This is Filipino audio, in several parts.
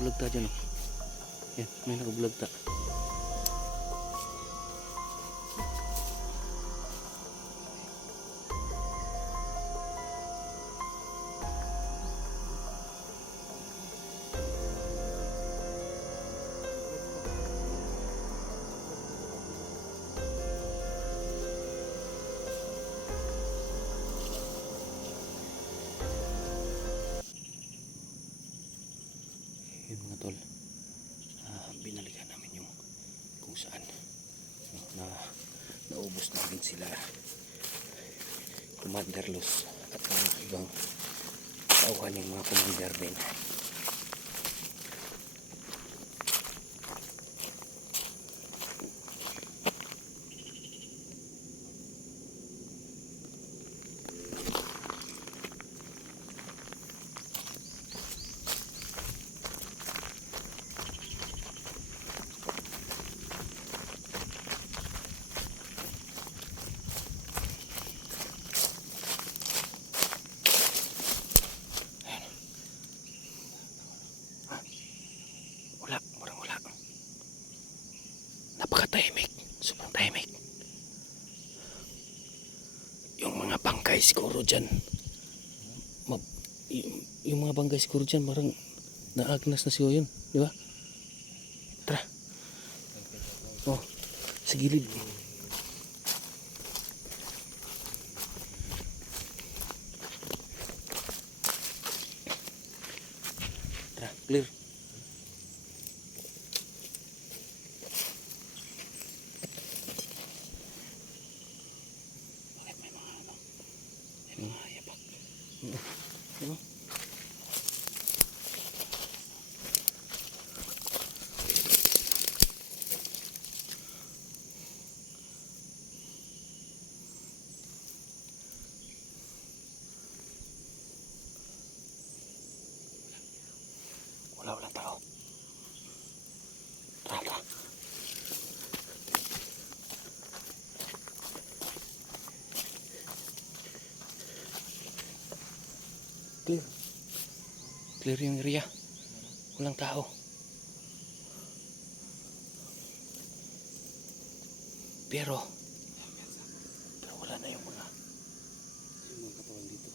nakabulagta dyan oh. Yan, may nakabulagta. Commander Luz at mga ibang tauhan yung mga commander din. Wala, parang wala. Napakatahimik. Sobrang tahimik. Yung mga bangkay siguro dyan. Ma- yung, yung mga bangkay siguro dyan parang naagnas na siguro yun. Di ba? Tara. Oh, sa gilid. Tara, clear. Bakit may mga ano? May mga yapak. Ano? Wala, walang tao. Tara, tara. Clear. Clear yung area. Walang tao. Pero, pero wala na yung mga yung mga katawan dito.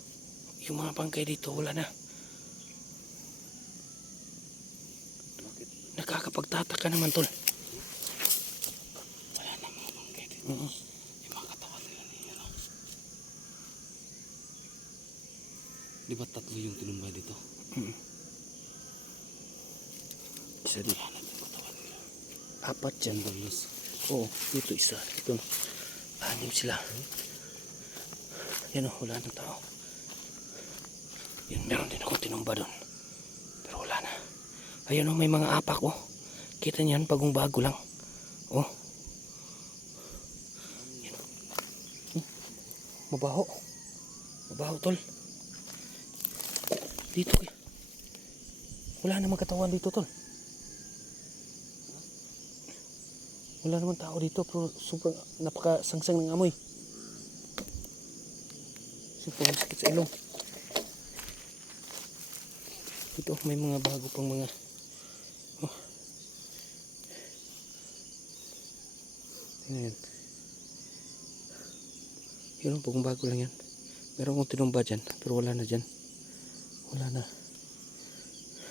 Yung mga bangkay dito, wala na. Nakakapagtataka naman, tol. Wala na mga bangkay dito. Ni ano. Di ba tatlo yung tinumbay dito? Isa di. Apat dyan. Oo, dito isa. Dito. Anim sila. Yan o, wala ng tao. Yan, meron din ako tinumba doon. Pero wala na. Ayun o, may mga apak o. Kita niyan, bagong bago lang. Oh. Yan. Hmm. Mabaho. Mabaho, tol. Dito eh. Wala namang katawan dito, tol. Wala naman tao dito pero sobrang napakasangsang ng amoy. Sobrang sakit sa ilong. Ito may mga bago pang mga oh. Tingnan yan. Yun, bagong bago lang yan. Meron akong tinumba dyan pero wala na dyan. Wala na.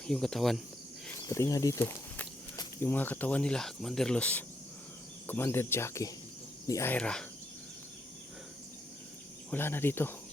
Yung katawan. Pati nga dito. Yung mga katawan nila, Commander Los. Commander Jackie. Ni Ira. Wala na dito.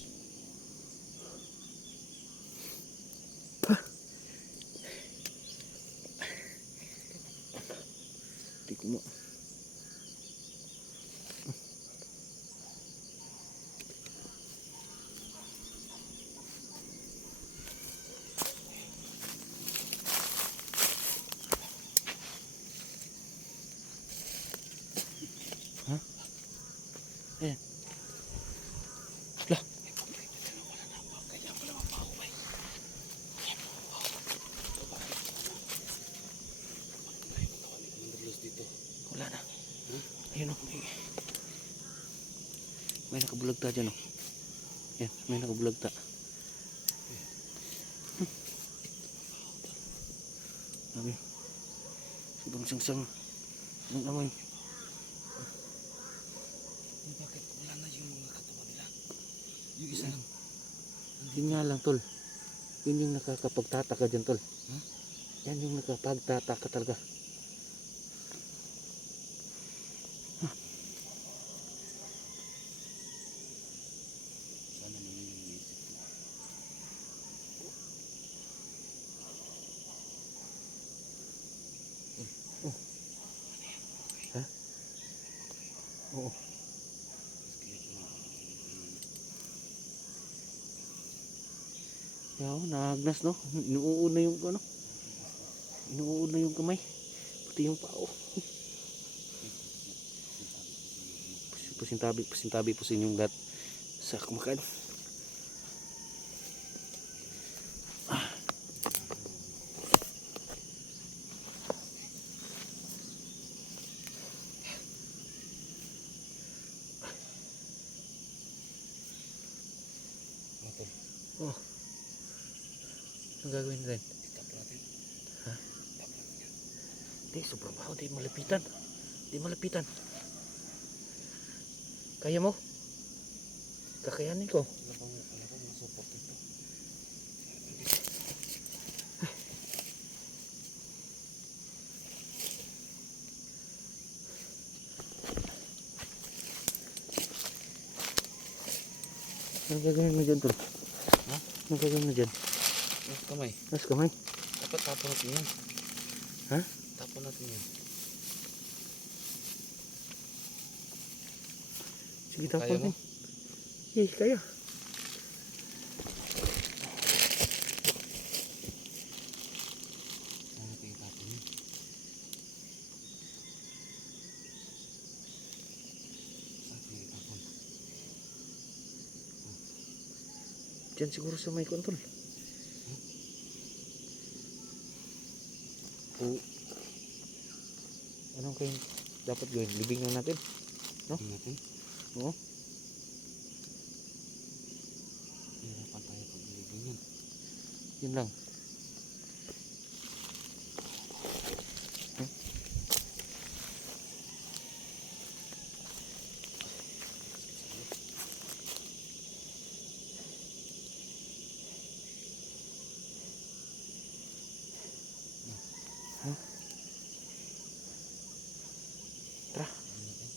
Nakabulagta dyan o. Yan, may nakabulagta. Hmm. Sabi. Sobrang sangsang. Ng amoy. Bakit wala na yung mga katawan nila? Yung isa lang. Yun nga lang tol. Yun yung nakakapagtataka dyan tol. Huh? Yan yung nakapagtataka talaga. Oo. Na ako, naagnas no. Inuuna yung ano. Inuuna yung kamay. Pati yung pao. Pusintabi, pusintabi po sa inyong lahat sa kumakain. Oh. Anong gagawin natin? Stop natin. Ha? Stop natin yan. Di, sobrang baho. Di malapitan. Di malapitan. Kaya mo? Kakayanin ko. Wala bang, wala bang masuport ito? Anong gagawin mo dyan, tol? Anong gagawin mo dyan? Yung kamay. Nas kamay. Dapat tapon natin yan. Ha? Tapon natin yan. Sige, tapon mo. Eh, kaya. Saan natin itapon yun? Saan natin itapon? Diyan siguro sa may kontrol. O, anong kayo dapat gawin? Libing lang natin. No? Tingnan natin. Oo. Hirapan tayo pag ganyan. Yun lang. Huh? Tara. Tingnan natin.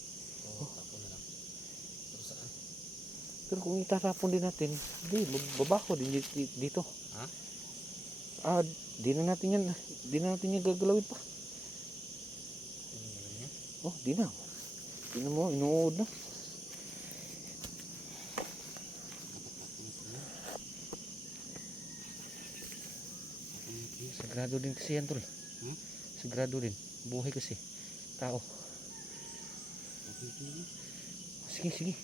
O, tapon na lang. Pero kung itatapon din natin, di, babako din di- di- dito. Ha? Ah, di na natin yan, di na natin yan gagalawin pa. Oh, di na. Di na mo, inuud na. Sagrado din kasi yan, tol. Hmm? Sagrado din. Buhay kasi. Tao. Sige, sige.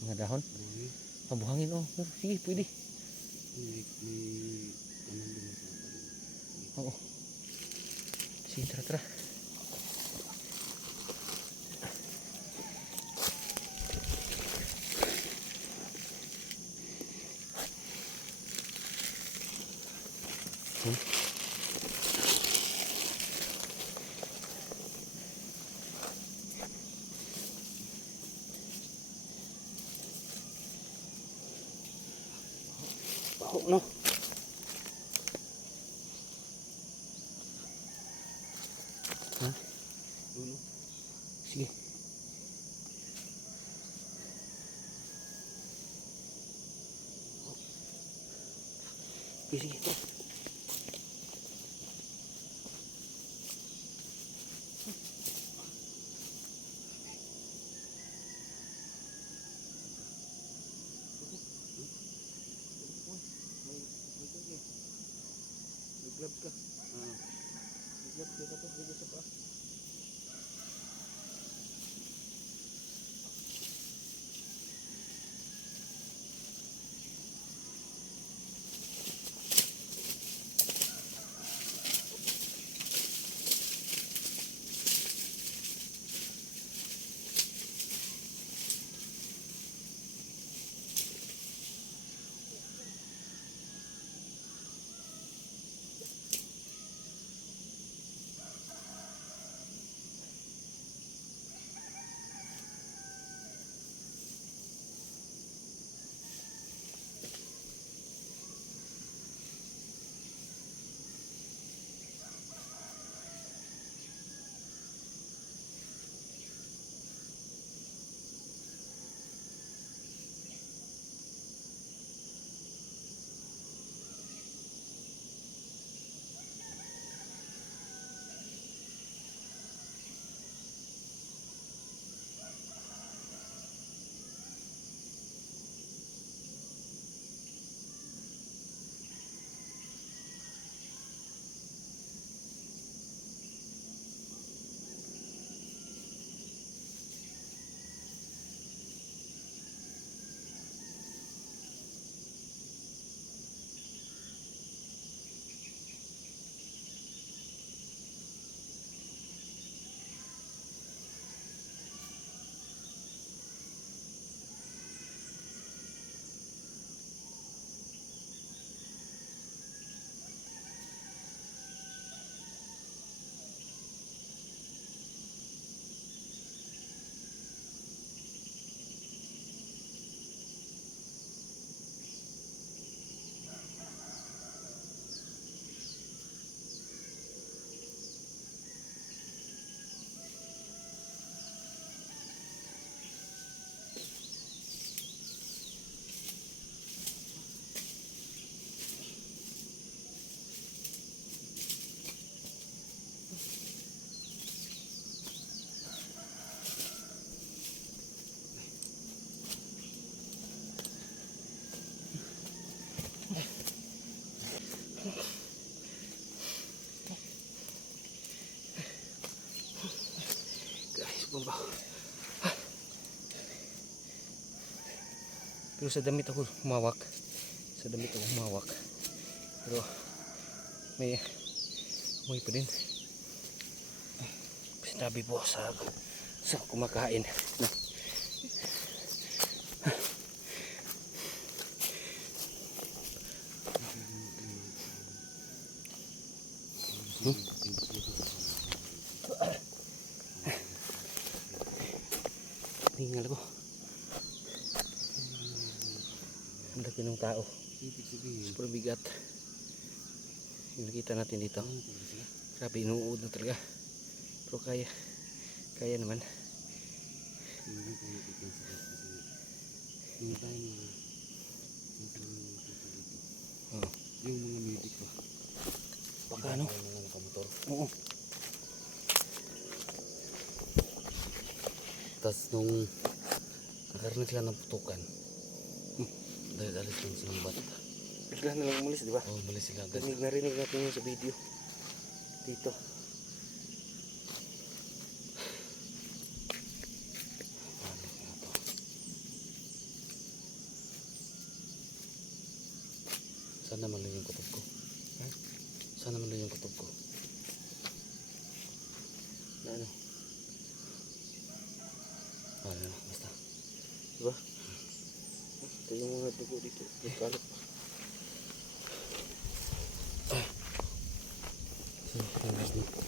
Mga dahon. buhangin. Mabuhangin, oh. Pero sige, pwede. Oo. Sige, tara, tara. Hmm? Baho, no? Dulo. Sige. Sige, sige. Bumba. Ah. Pero sa damit ako umawak. Sa damit ako umawak. Pero may amoy pa din. Sinabi po sa, sa kumakain. No? Ang laki ng tao. Super bigat. Yung nakita natin dito. Grabe, inuud na talaga. Pero kaya. Kaya naman. Yung mga medic ba? Baka ano? Oo. Tapos nung nakarinig sila ng putukan, dahil alis lang silang bata. Bigla na lang umalis, di ba? Oo, oh, mali sila agad. Narinig natin yun sa video. Dito. Sana man lang yung kutob ko. Ha? Sana man lang yung kutob ko. Na ano? Wala na, basta. Di ba? Ito yung mga dugo dito. Nagkalat pa. Sino ko yung guys dito?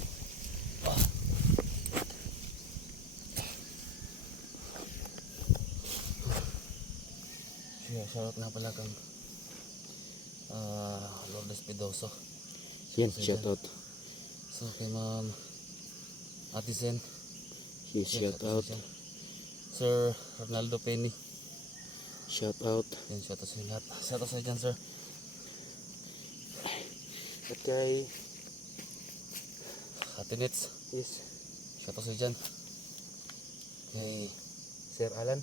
Siya, shoutout nga pala kang ah Lourdes Pidoso. Yan, Sige. shout out. So kay ma'am Ate Sen. Yes, shout out. Sir Ronaldo Penny. Shout out. Yan, shoutout sa inyo lahat. Shoutout sa inyo sir. At kay... Ate Nets. Yes. Shoutout sa inyo. Kay... Sir Alan.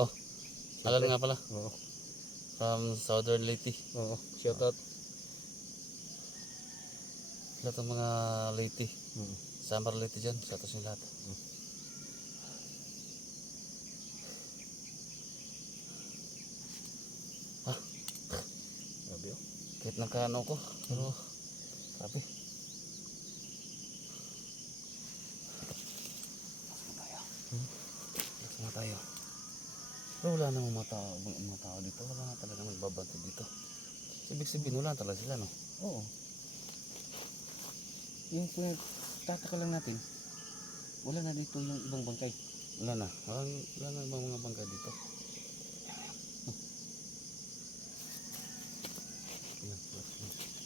Oh, alam nga pala. Oo. From Southern Leyte. Oo. Shout out. Lahat ng mga Leyte. Mm. Summer Leyte dyan. Shoutout sa inyo lahat. Grabe oh. Kahit nagkaano ko. Pero, grabe. Pasok na tayo. Pero wala namang mga tao, mga tao dito. Wala nga talaga nagbabantay dito. Ibig sabihin, wala talaga sila, no? Oo. Yung kung tataka lang natin, wala na dito yung ibang bangkay. Wala na. Wala, wala na ibang mga bangka dito.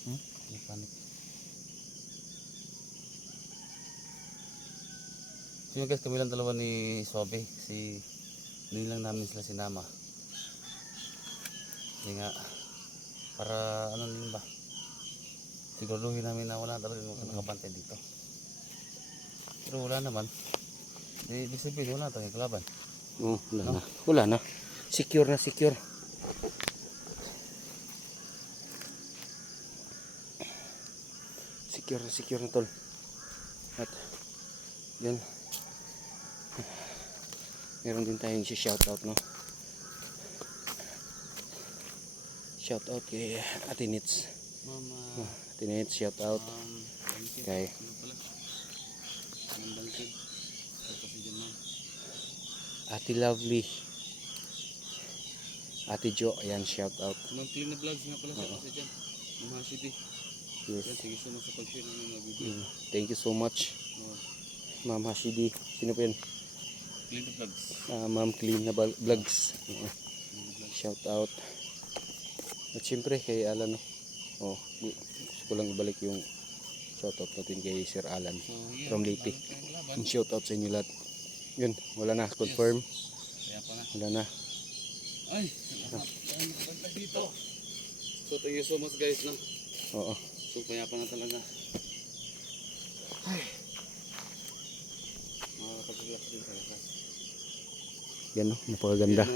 Hmm? Yung panic. So yun guys, kami lang dalawa ni Sobe. Si, hindi lang namin sila sinama. Kasi nga, para ano din ba? Siguraduhin namin na wala talaga mga nakabantay dito. Pero wala naman. Di, ibig sabihin, wala tayong kalaban. Oo, wala na. Wala na. Secure na secure. Secure na secure na tol. At yan. Meron din tayong si shoutout no. Shoutout kay Ate Nits. Mama, Ate Nits shoutout um, kay Ano. Ate Lovely. Ate Jo, ayan shoutout. Ma'am, clean na vlogs nga pala sa kasi dyan. Hashidi. Yan, Yes. sige much sa pag-share ng mga video. Mm, Thank you so much. Oh, Ma'am Hashidi. Sino po yun? Clean the vlogs. Ah, Ma'am Clean na Vlogs. Shout out. At syempre kay Alan. Oh, gu- gusto ko lang ibalik yung shout out natin kay Sir Alan. So, yan. From Leyte. Yung shout out sa inyo lahat. Yun, wala na. Confirm. Na. Wala na. Ay, nakabantay dito. So, thank you so much guys. No? Oo. So, kaya pa na talaga. Ay. Makakapag-relax din talaga. Yan no, napakaganda.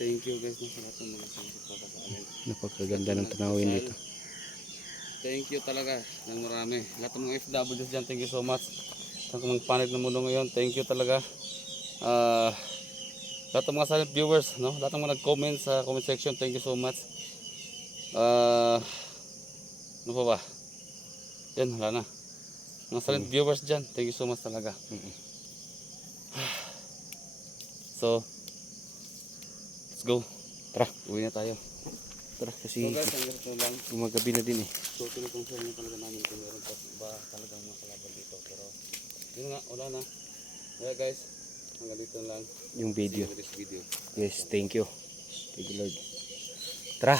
Thank you guys no, sa lahat ng mga sumusuporta sa amin. Napakaganda ng tanawin dito. Thank you talaga ng marami. Lahat ng mga FWs dyan, thank you so much. Sa mga panig ng mundo ngayon, thank you talaga. Ah, lahat ng mga silent viewers, no? Lahat ng mga nag-comment sa comment section, thank you so much. Ah, ano pa ba? Yan, wala na. Mga silent viewers dyan, thank you so much talaga. Mm-mm. So, let's go. Tara. Uwi na tayo. Tara So kasi guys, ang ganito lang. gumagabi na din eh. So, kinukonfirm nyo talaga namin kung meron pa ba talagang mga kalaban dito. Pero, yun nga, wala na. Kaya guys, hanggang dito lang. Yung video. video. Yes, thank you. Thank you Lord. Tara.